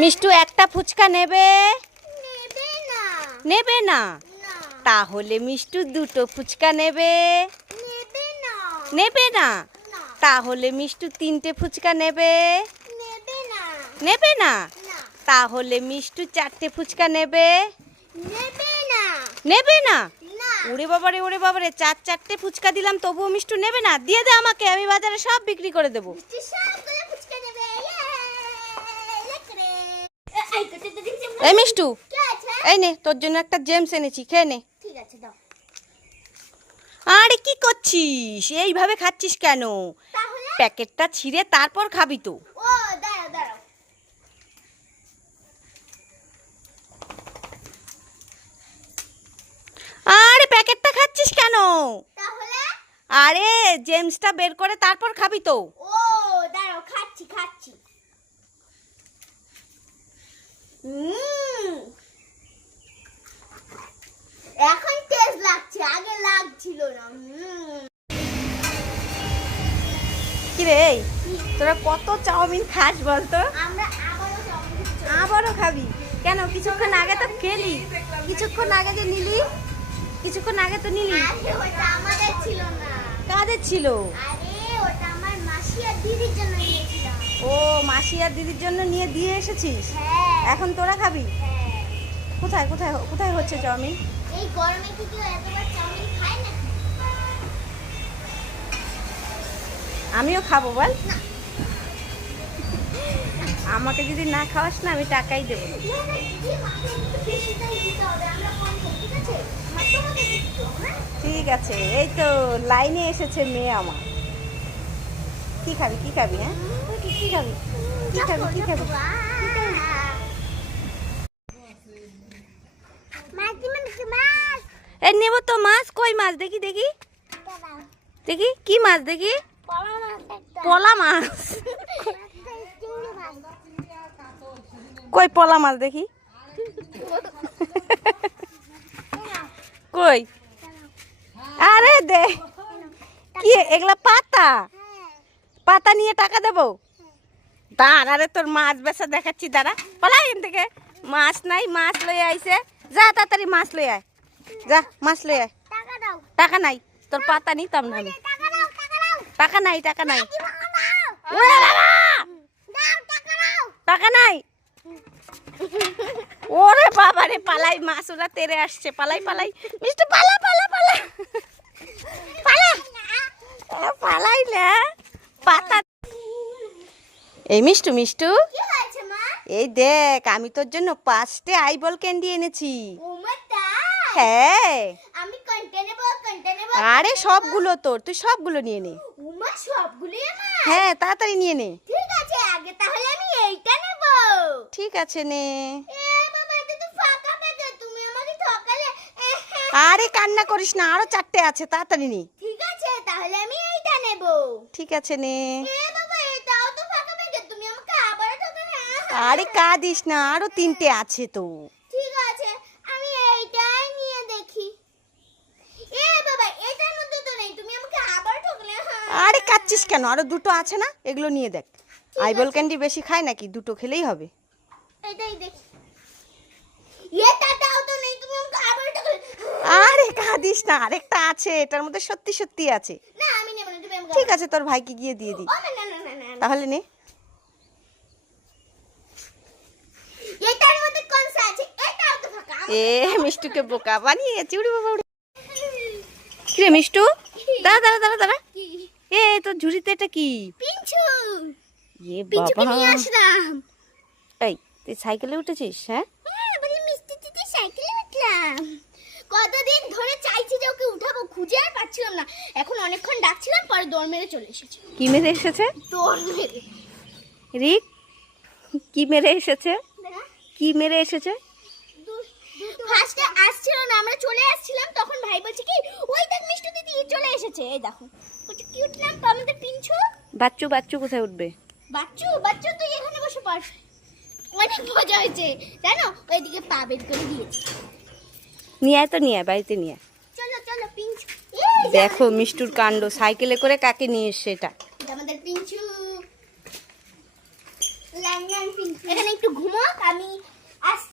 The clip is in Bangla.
মিষ্টু একটা ফুচকা নেবে? নেবে না। তাহলে মিষ্টু দুটো ফুচকা নেবে। নেবে না। তাহলে মিষ্টু তিনটে ফুচকা নেবে। নেবে না। তাহলে মিষ্টু চারটে ফুচকা নেবে। নেবে না। ওরে বাবারে ওরে বাবারে চার চারটে ফুচকা দিলাম তবুও মিষ্টু নেবে না? দিয়ে দে আমাকে আমি বাজারে সব বিক্রি করে দেবো তুই সবগুলো ফুচকা নেবে ইয়ে লেকরে এই তো তো দিচ্ছি এই মিষ্টু এই নে তোর জন্য একটা জেমস এনেছি খেয়ে নে। ঠিক আছে দাও। আরে কি করছিস? এইভাবে খাচ্ছিস কেন? প্যাকেটটা ছিঁড়ে তারপর খাবি তো। আরে প্যাকেটটা খাচ্ছিস কেন? আরে জেমসটা বের করে তারপর খাবি তো। ও দাঁড়াও খাচ্ছি খাচ্ছি উম। এখন টেস্ট লাগছে আগে লাগছিল না। কি রে তোরা কত চাউমিন খাস বলতো? আমরা আবারও খাবি? কেন কিছুক্ষণ আগে তো খেলি। কিছুক্ষণ আগে যে নিলি কিছুক্ষণ আগে তো নিলি। আমাদের ছিল না। কাদের ছিল? ও মাসি আর দিদির জন্য নিয়ে দিয়ে এসেছিস? হ্যাঁ এখন তোরা খাবি? হ্যাঁ। কোথায় কোথায় কোথায় হচ্ছে চাউমিন? এই গরমে কি কেউ এতবার চাউমিন খায় আমিও খাব বল। আমাকে যদি না খাওয়াস না আমি টাকাই দেবো। ঠিক আছে? হ্যাঁ? ঠিক আছে এই তো লাইনে এসেছে মেয়ে আমার। কি খাবি কি খাবি হ্যাঁ? কি খাবি কি খাবি কি খাবি মাছ দিবেন নাকি এই নেব তো মাছ। কই মাছ? দেখি দেখি। দেখি, কি মাছ? দেখি। পলা মাছ। পলা। কই পলা মাছ? দেখি। কই? আরে দে। কি, এগুলা পাতা? পাতা নিয়ে টাকা দেবো? দাঁড়া রে তোর মাছ বেচা দেখাচ্ছি, দাঁড়া। পলাই এখান থেকে। মাছ নাই, মাছ লই আইছে। যা, তাড়াতাড়ি মাছ লই আয়। যা মাছ লই আয়। টাকা নাই তোর পাতা নিতাম না আমি। টাকা নাই টাকা নাই। টাকা নাই? ওরে বাবা রে পালাই মাছ ওরা তেরে আসছে। পালাই পালাই। মিষ্টি পালা পালা পালা। পালা। পালাই না। পাতা এই মিষ্টু মিষ্টু? এই দেখ আমি তোর জন্য পাঁচটে আইবল ক্যান্ডি এনেছি? হ্যাঁ। আমি কন্টে নেব কন্টে নেব আরে সবগুলো তোর তুই সবগুলো নিয়ে নে। উমা সবগুলোই আমার? হ্যাঁ তাড়াতাড়ি নিয়ে নে। ঠিক আছে আগে তাহলে আমি এইটা নেব। ঠিক আছে নে। আরে কান্না করিস না আরও চারটে আছে তাড়াতাড়ি নে। ঠিক আছে তাহলে আমি এইটা নেব। ঠিক আছে নে। এ বাবা এটাও তো ফাঁকা পেটে তুমি আমাকে আবার ঠকালে। আরে কাঁদিস না আরও তিনটে আছে তো ঠিক আছে আমি এইটাই নিয়ে দেখি এ বাবা এটার মধ্যে তো নেই তুমি আমাকে আবার ঠকলে আরে কাচ্ছিস কেন? আরও দুটো আছে না? এগুলো নিয়ে দেখ। আইবল ক্যান্ডি বেশি খায় নাকি? দুটো খেলেই হবে। ঠকলে আরে কাঁদিস না। আরেকটা আছে। এটার মধ্যে সত্যি সত্যি আছে। ঠিক আছে তোর ভাইকে গিয়ে দিয়ে দিই। না তাহলে নে। এ মিষ্টুকে বোকা বানিয়েছি। উড়ি বাবা উড়ি। কিরে মিষ্টু? দাঁড়া দাঁড়া দাঁড়া দাঁড়া। এ তোর ঝুড়িতে এটা কি? পিঞ্চু! এ বাবা। নিয়ে আসলাম। এই তুই সাইকেলে উঠেছিস হ্যাঁ? হ্যাঁ বলি মিষ্টি দিদি সাইকেলে উঠলাম। কতদিন ধরে চাইছি যে ওকে উঠাবো খুঁজে আর পাচ্ছিলাম না। এখন অনেকক্ষণ ডাকছিলাম পরে দৌড় মেরে চলে এসেছে। কি মেরে এসেছে? দৌড় মেরে। রিক কি মেরে এসেছে? কি মেরে এসেছে? ফার্স্টে আসছিল না আমরা চলে আসছিলাম তখন ভাই বলছে কি ওই দেখ মিষ্টি দিদি চলে এসেছে। এই দেখো বলছে কি উঠলাম তো আমাদের পিঞ্চু বাচ্চু বাচ্চু কোথায় উঠবে? বাচ্চু বাচ্চু তুই এখানে বসে পড়। অনেক মজা হয়েছে। জানো ওইদিকে পা বের করে দিয়েছি। নিয়ে আয় তো নিয়ে আয় বাড়িতে নিয়ে আয়। চলো চলো পিঞ্চু দেখো মিষ্টুর কাণ্ড সাইকেলে করে কাকে নিয়ে এসছে এটা? আমাদের পিঞ্চু লা এখানে একটু ঘুমোক আমি